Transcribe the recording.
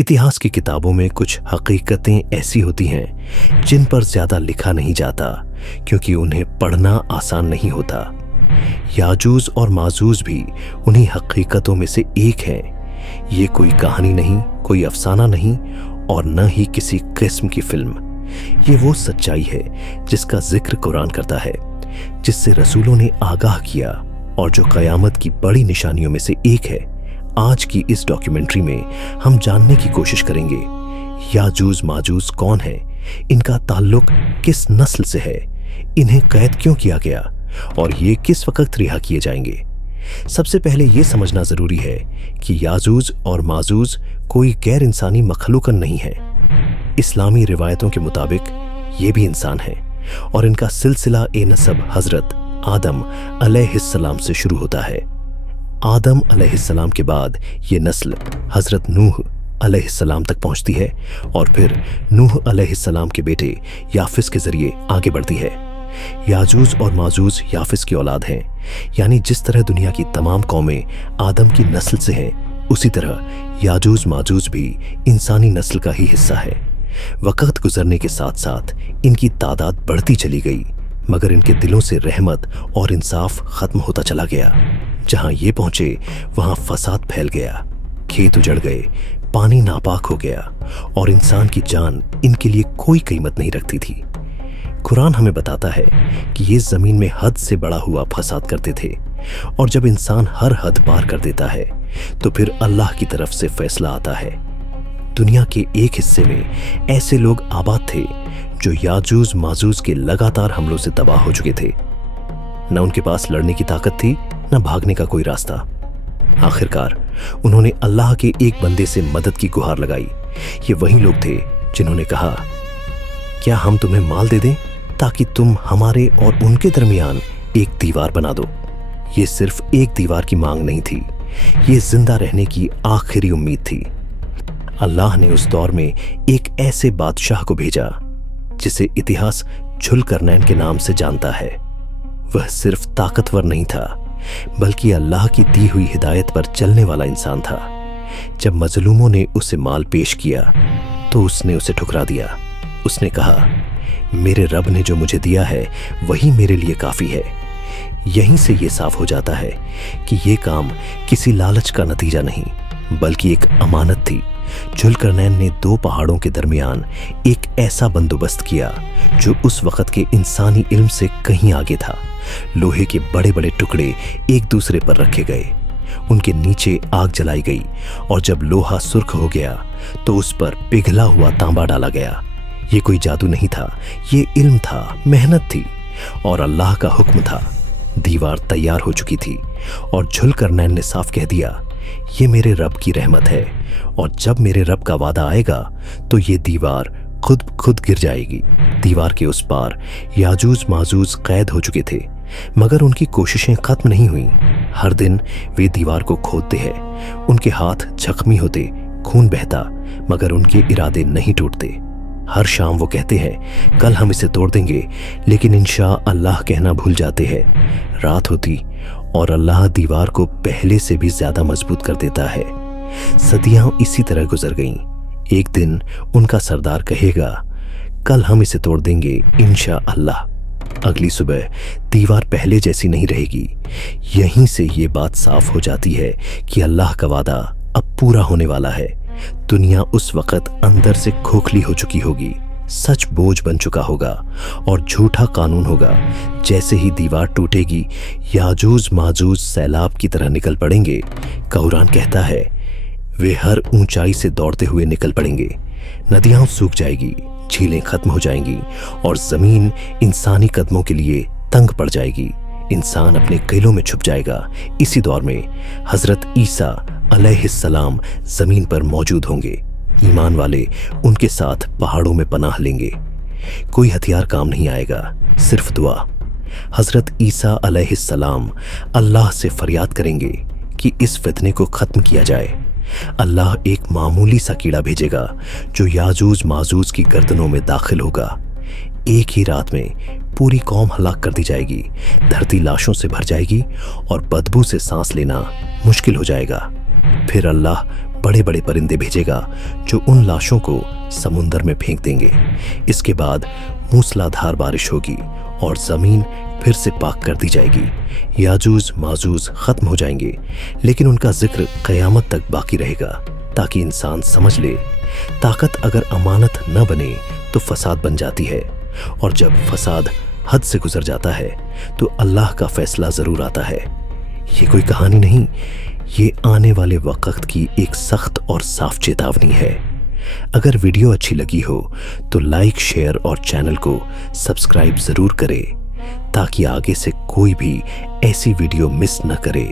इतिहास की किताबों में कुछ हकीकतें ऐसी होती हैं जिन पर ज्यादा लिखा नहीं जाता क्योंकि उन्हें पढ़ना आसान नहीं होता। याजूज और माजूज भी उन्हीं हकीकतों में से एक है। ये कोई कहानी नहीं, कोई अफसाना नहीं और न ही किसी किस्म की फिल्म। ये वो सच्चाई है जिसका जिक्र कुरान करता है, जिससे रसूलों ने आगाह किया और जो कयामत की बड़ी निशानियों में से एक है। आज की इस डॉक्यूमेंट्री में हम जानने की कोशिश करेंगे याजूज माजूज कौन है, इनका ताल्लुक किस नस्ल से है, इन्हें कैद क्यों किया गया और ये किस वक्त रिहा किए जाएंगे। सबसे पहले ये समझना जरूरी है कि याजूज और माजूज कोई गैर इंसानी मखलूकन नहीं है। इस्लामी रिवायतों के मुताबिक ये भी इंसान है और इनका सिलसिला ए नसब हजरत आदम अलैहिस्सलाम से शुरू होता है। आदम अलैहिस्सलाम के बाद ये नस्ल हजरत नूह अलैहिस्सलाम तक पहुंचती है और फिर नूह अलैहिस्सलाम के बेटे याफिस के जरिए आगे बढ़ती है। याजूज और माजूज याफिस की औलाद हैं, यानी जिस तरह दुनिया की तमाम कौमें आदम की नस्ल से हैं, उसी तरह याजूज माजूज भी इंसानी नस्ल का ही हिस्सा है। वक्त गुजरने के साथ साथ इनकी तादाद बढ़ती चली गई, मगर इनके दिलों से रहमत और इंसाफ खत्म होता चला गया। जहां ये पहुंचे वहां फसाद फैल गया, खेत उजड़ गए, पानी नापाक हो गया और इंसान की जान इनके लिए कोई कीमत नहीं रखती थी। कुरान हमें बताता है कि ये जमीन में हद से बड़ा हुआ फसाद करते थे और जब इंसान हर हद पार कर देता है तो फिर अल्लाह की तरफ से फैसला आता है। दुनिया के एक हिस्से में ऐसे लोग आबाद थे जो याजूज माजूज के लगातार हमलों से तबाह हो चुके थे। न उनके पास लड़ने की ताकत थी, न भागने का कोई रास्ता। आखिरकार उन्होंने अल्लाह के एक बंदे से मदद की गुहार लगाई। ये वही लोग थे जिन्होंने कहा, क्या हम तुम्हें माल दे दें ताकि तुम हमारे और उनके दरमियान एक दीवार बना दो। ये सिर्फ एक दीवार की मांग नहीं थी, ये जिंदा रहने की आखिरी उम्मीद थी। अल्लाह ने उस दौर में एक ऐसे बादशाह को भेजा जिसे इतिहास जुल्करनैन के नाम से जानता है। वह सिर्फ ताकतवर नहीं था, बल्कि अल्लाह की दी हुई हिदायत पर चलने वाला इंसान था। जब मजलूमों ने उसे माल पेश किया तो उसने उसे ठुकरा दिया। उसने कहा, मेरे रब ने जो मुझे दिया है वही मेरे लिए काफी है। यहीं से ये साफ हो जाता है कि ये काम किसी लालच का नतीजा नहीं, बल्कि एक अमानत थी। जुल्करनैन ने दो पहाड़ों के दरमियान एक ऐसा बंदोबस्त किया जो उस वक्त के इंसानी इल्म से कहीं आगे था। लोहे के बड़े बड़े टुकड़े एक दूसरे पर रखे गए, उनके नीचे आग जलाई गई और जब लोहा सुर्ख हो गया तो उस पर पिघला हुआ तांबा डाला गया। ये कोई जादू नहीं था, ये इल्म था, मेहनत थी और अल्लाह का हुक्म था। दीवार तैयार हो चुकी थी और जुल्करनैन ने साफ कह दिया, ये मेरे रब की रहमत है और जब मेरे रब का वादा आएगा तो ये दीवार खुद गिर जाएगी। दीवार के उस पार याजूज माजूज कैद हो चुके थे, मगर उनकी कोशिशें खत्म नहीं हुई। हर दिन वे दीवार को खोदते हैं, उनके हाथ जख्मी होते, खून बहता, मगर उनके इरादे नहीं टूटते। हर शाम वो कहते हैं, कल हम इसे तोड़ देंगे, लेकिन इंशाअल्लाह कहना भूल जाते हैं। रात होती और अल्लाह दीवार को पहले से भी ज्यादा मजबूत कर देता है। सदियां इसी तरह गुजर गईं। एक दिन उनका सरदार कहेगा, कल हम इसे तोड़ देंगे इंशाअल्लाह। अगली सुबह दीवार पहले जैसी नहीं रहेगी। यहीं से ये बात साफ हो जाती है कि अल्लाह का वादा अब पूरा होने वाला है। दुनिया उस वक्त अंदर से खोखली हो चुकी होगी, सच बोझ बन चुका होगा और झूठा कानून होगा। जैसे ही दीवार टूटेगी, याजूज माजूज सैलाब की तरह निकल पड़ेंगे। कुरान कहता है, वे हर ऊंचाई से दौड़ते हुए निकल पड़ेंगे। नदियां सूख जाएगी, झीलें खत्म हो जाएंगी और जमीन इंसानी कदमों के लिए तंग पड़ जाएगी। इंसान अपने किलों में छुप जाएगा। इसी दौर में हजरत ईसा अलैहिस्सलाम जमीन पर मौजूद होंगे। ईमान वाले उनके साथ पहाड़ों में पनाह लेंगे। कोई हथियार काम नहीं आएगा, सिर्फ दुआ। हजरत ईसा अलैहिस्सलाम अल्लाह से फरियाद करेंगे कि इस फितने को खत्म किया जाए। अल्लाह एक मामूली सा कीड़ा भेजेगा जो याजूज माजूज की गर्दनों में दाखिल होगा। एक ही रात में पूरी कौम हलाक कर दी जाएगी। धरती लाशों से भर जाएगी और बदबू से सांस लेना मुश्किल हो जाएगा। फिर अल्लाह बड़े बड़े परिंदे भेजेगा जो उन लाशों को समुंदर में फेंक देंगे। इसके बाद मूसलाधार बारिश होगी और जमीन फिर से पाक कर दी जाएगी। याजूज माजूज खत्म हो जाएंगे, लेकिन उनका जिक्र कयामत तक बाकी रहेगा ताकि इंसान समझ ले, ताकत अगर अमानत न बने तो फसाद बन जाती है, और जब फसाद हद से गुजर जाता है तो अल्लाह का फैसला जरूर आता है। ये कोई कहानी नहीं, ये आने वाले वक्त की एक सख्त और साफ चेतावनी है। अगर वीडियो अच्छी लगी हो तो लाइक, शेयर और चैनल को सब्सक्राइब जरूर करें ताकि आगे से कोई भी ऐसी वीडियो मिस न करे।